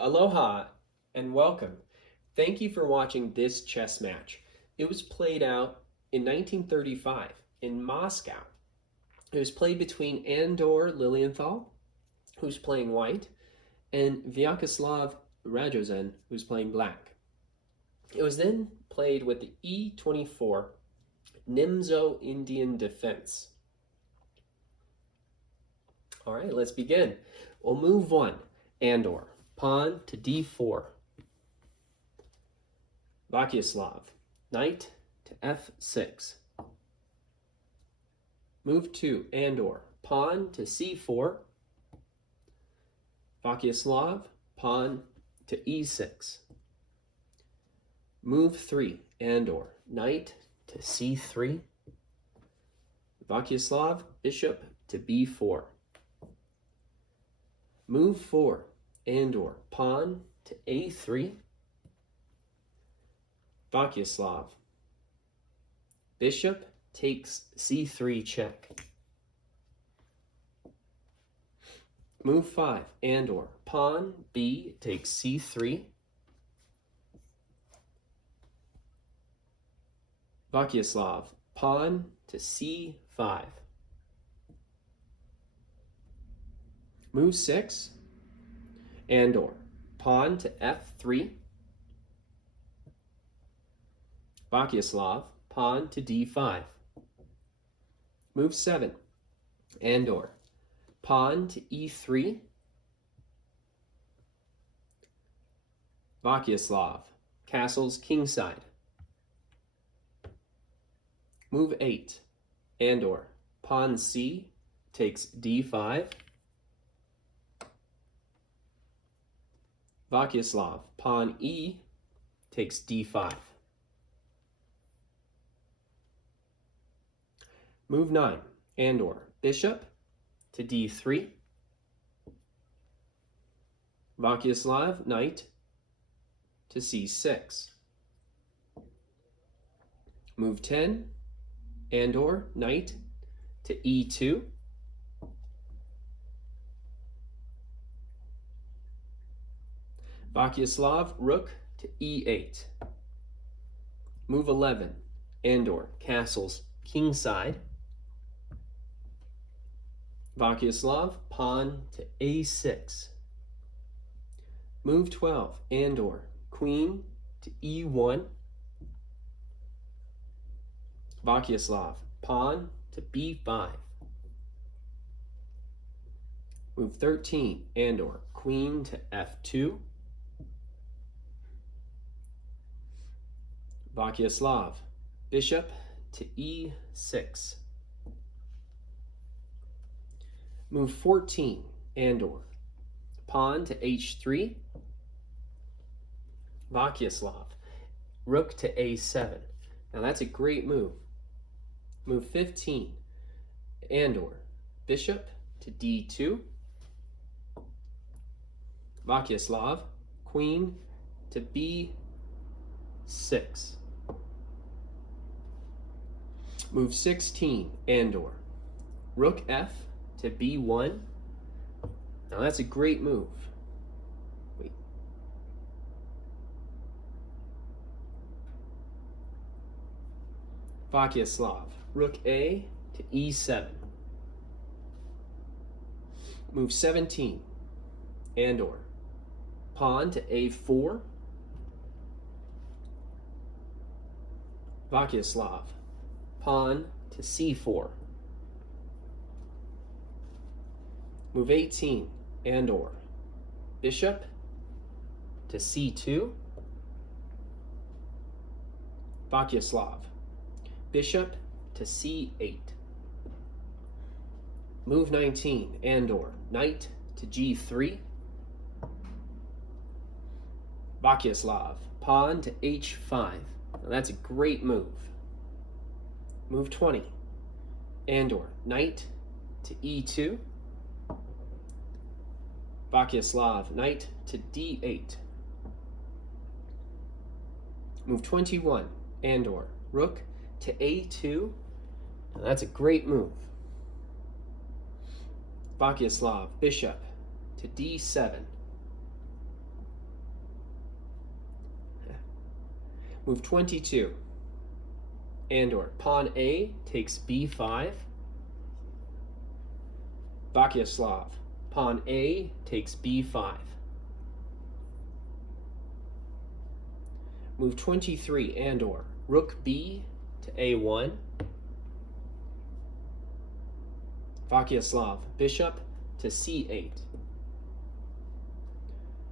Aloha and welcome. Thank you for watching this chess match. It was played out in 1935 in Moscow. It was played between Andor Lilienthal, who's playing white, and Vyscheslav Ragonzin, who's playing black. It was then played with the E24 Nimzo Indian defense. All right, let's begin. We'll move one, Andor. Pawn to d4. Vyscheslav, knight to f6. Move 2, Andor, pawn to c4. Vyscheslav, pawn to e6. Move 3, Andor, knight to c3. Vyscheslav, bishop to b4. Move 4, Andor, pawn to a3. Vyscheslav, bishop takes c3 check. Move 5, Andor, pawn b takes c3. Vyscheslav, pawn to c5. Move 6, Andor, pawn to f3. Vyscheslav, pawn to d5. Move 7, Andor, pawn to e3. Vyscheslav, castles kingside. Move 8, Andor, pawn c takes d5. Vyscheslav, pawn e takes d5. Move 9, Andor, bishop to d3. Vyscheslav, knight to c6. Move 10, Andor, knight to e2. Vyscheslav, rook to e8. Move 11, Andor, castles kingside. Vyscheslav, pawn to a6. Move 12, Andor, queen to e1. Vyscheslav, pawn to b5. Move 13, Andor, queen to f2. Vyscheslav, bishop to e6. Move 14, Andor, pawn to h3. Vyscheslav, rook to a7. Now that's a great move. Move 15, Andor, bishop to d2. Vyscheslav, queen to b6. Move 16, Andor, rook f to b1. Now that's a great move. Wait. Vyscheslav, rook a to e7. Move 17, Andor, pawn to a4. Vyscheslav, pawn to c4. Move 18, Andor, bishop to c2. Vyscheslav, bishop to c8. Move 19, Andor, knight to g3. Vyscheslav, pawn to h5. Now that's a great move. Move 20, Andor, knight to e2. Vyscheslav, knight to d8. Move 21, Andor, rook to a2. Now that's a great move. Vyscheslav, bishop to d7. Move 22. Andor. Pawn A takes b5. Vyscheslav. Pawn A takes b5. Move 23. Andor. Rook B to a1. Vyscheslav. Bishop to c8.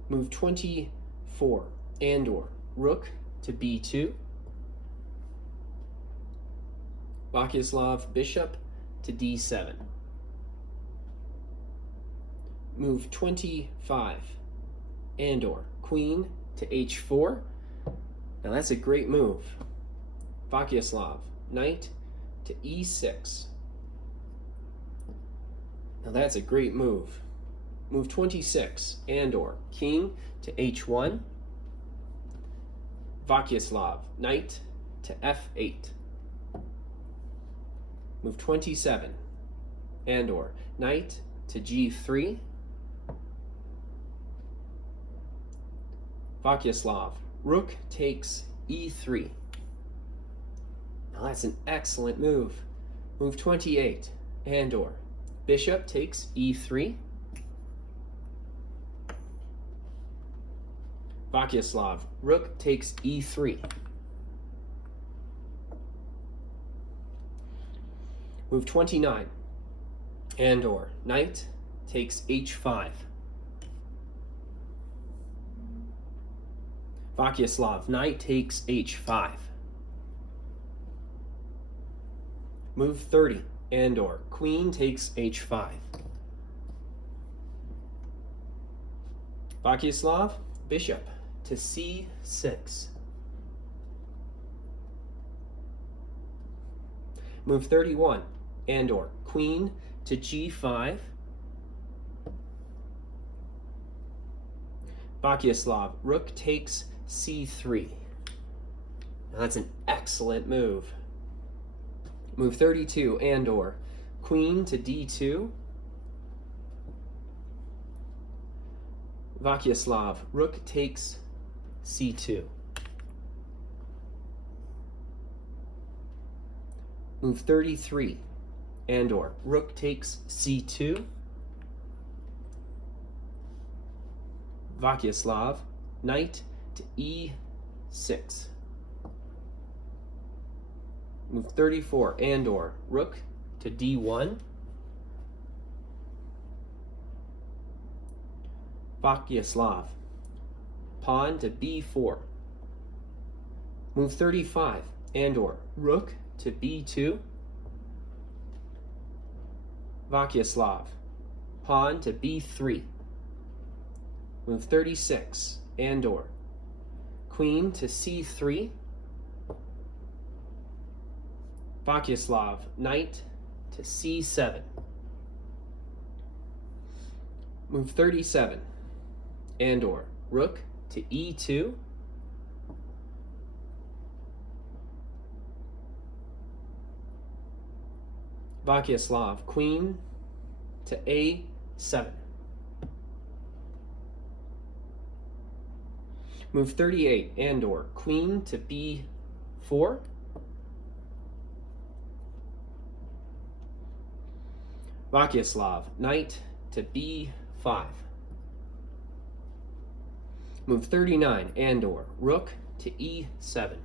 Move 24. Andor. Rook to b2. Vyscheslav. Bishop to d7. Move 25. Andor. Queen to h4. Now that's a great move. Vyscheslav. Knight to e6. Now that's a great move. Move 26. Andor. King to h1. Vyscheslav. Knight to f8. Move 27. Andor. Knight to g3. Vyscheslav. Rook takes e3. Now that's an excellent move. Move 28. Andor. Bishop takes e3. Vyscheslav. Rook takes e3. Move 29. Andor. Knight takes h5. Vyscheslav. Knight takes h5. Move 30. Andor. Queen takes h5. Vyscheslav. Bishop to c6. Move 31. Andor. Queen to g5. Vyscheslav. Rook takes c3. Now that's an excellent move. Move 32. Andor. Queen to d2. Vyscheslav. Rook takes c2. Move 33. Andor. Rook takes c2. Vyscheslav. Knight to e6. Move 34. Andor. Rook to d1. Vyscheslav. Pawn to b4. Move 35. Andor. Rook to b2. Vyscheslav. Pawn to b3. Move 36. Andor. Queen to c3. Vyscheslav. Knight to c7. Move 37. Andor. Rook to e2. Vyscheslav. Queen to a7. Move 38. Andor. Queen to b4. Vyscheslav. Knight to b5. Move 39. Andor. Rook to e7.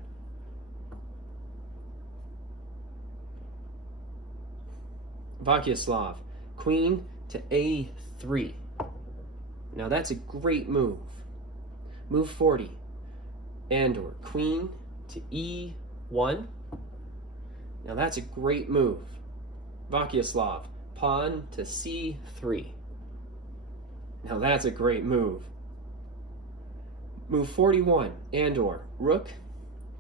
Vyscheslav. Queen to a3. Now that's a great move. Move 40. Andor. Queen to e1. Now that's a great move. Vyscheslav. Pawn to c3. Now that's a great move. Move 41. Andor. Rook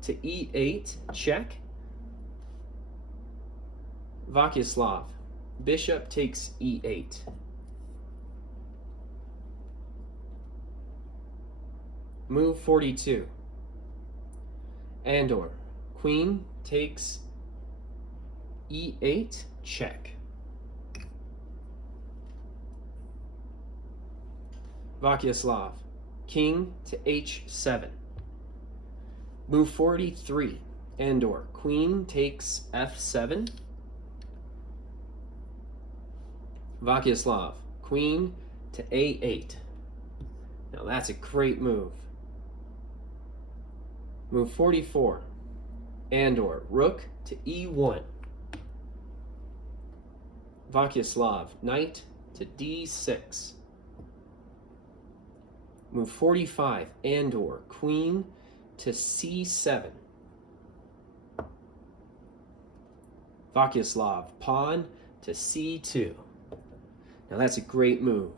to e8. Check. Vyscheslav. Bishop takes e8. Move 42. Andor. Queen takes e8. Check. Vyscheslav. King to h7. Move 43, Andor. Queen takes f7. Vyscheslav, queen to a8. Now that's a great move. Move 44, Andor. Rook to e1. Vyscheslav, knight to d6. Move 45, Andor. Queen to c7. Vyscheslav, pawn to c2. Now that's a great move.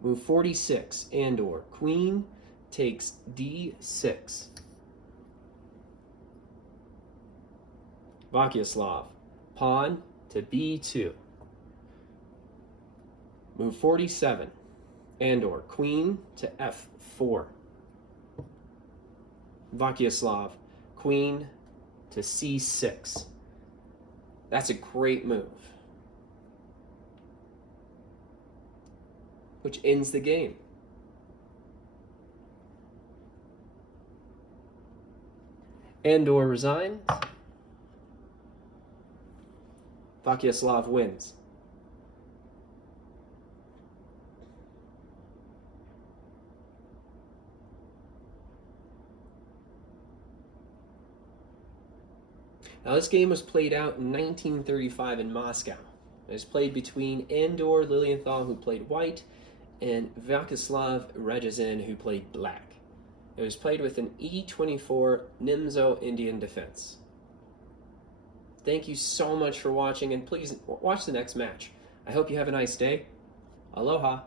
Move 46, Andor. Queen takes d6. Vyscheslav, pawn to b2. Move 47, Andor. Queen to f4. Vyscheslav, queen to c6. That's a great move, which ends the game. Andor resigns. Vyscheslav wins. Now, this game was played out in 1935 in Moscow. It was played between Andor Lilienthal, who played white, and Vyscheslav Ragonzin, who played black. It was played with an e24 Nimzo Indian defense. Thank you so much for watching, and please watch the next match. I hope you have a nice day. Aloha.